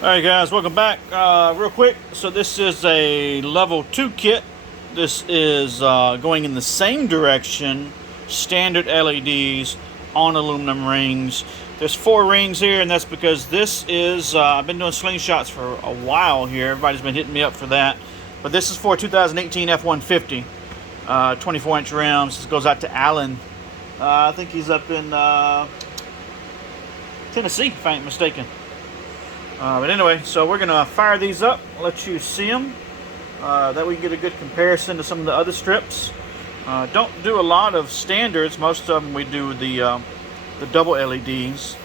Alright guys, welcome back. Real quick, so this is a level 2 kit. This is going in the same direction, standard LEDs on aluminum rings. There's 4 rings here, and that's because this is, I've been doing slingshots for a while here. Everybody's been hitting me up for that. But this is for 2018 F-150, 24-inch rims. This goes out to Alan. I think he's up in Tennessee, if I ain't mistaken. But anyway, so we're going to fire these up, let you see them. That we can get a good comparison to some of the other strips. Don't do a lot of standards. Most of them we do the double LEDs.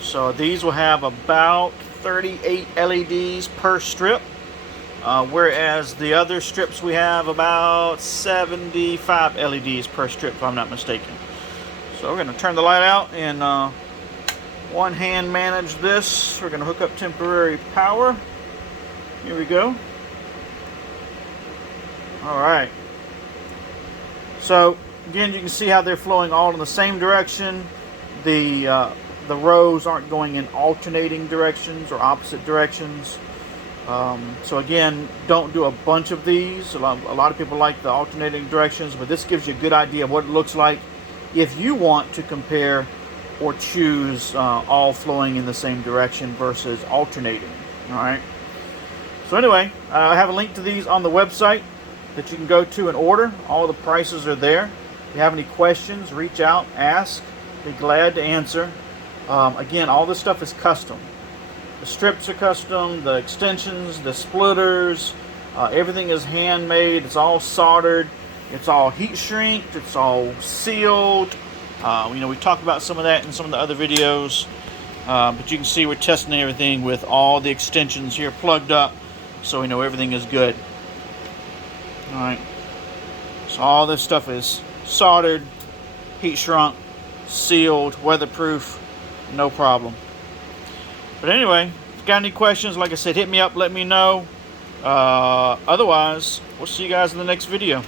So these will have about 38 LEDs per strip. Whereas the other strips we have about 75 LEDs per strip, if I'm not mistaken. So we're going to turn the light out and one hand manage this. We're going to hook up temporary power. Here we go. Alright. So again, you can see how they're flowing all in the same direction. The rows aren't going in alternating directions or opposite directions. So again, don't do a bunch of these. A lot of people like the alternating directions, but this gives you a good idea of what it looks like if you want to compare or choose all flowing in the same direction versus alternating. Alright. So anyway, I have a link to these on the website that you can go to and order. All the prices are there. If you have any questions, reach out, ask. Be glad to answer. Again, all this stuff is custom. The strips are custom, the extensions, the splitters, everything is handmade. It's all soldered. It's all heat shrinked. It's all sealed. We talked about some of that in some of the other videos, but you can see we're testing everything with all the extensions here plugged up, so we know everything is good. Alright, so all this stuff is soldered, heat shrunk, sealed, weatherproof, no problem. But anyway, if you got any questions, like I said, hit me up, let me know. Otherwise, we'll see you guys in the next video.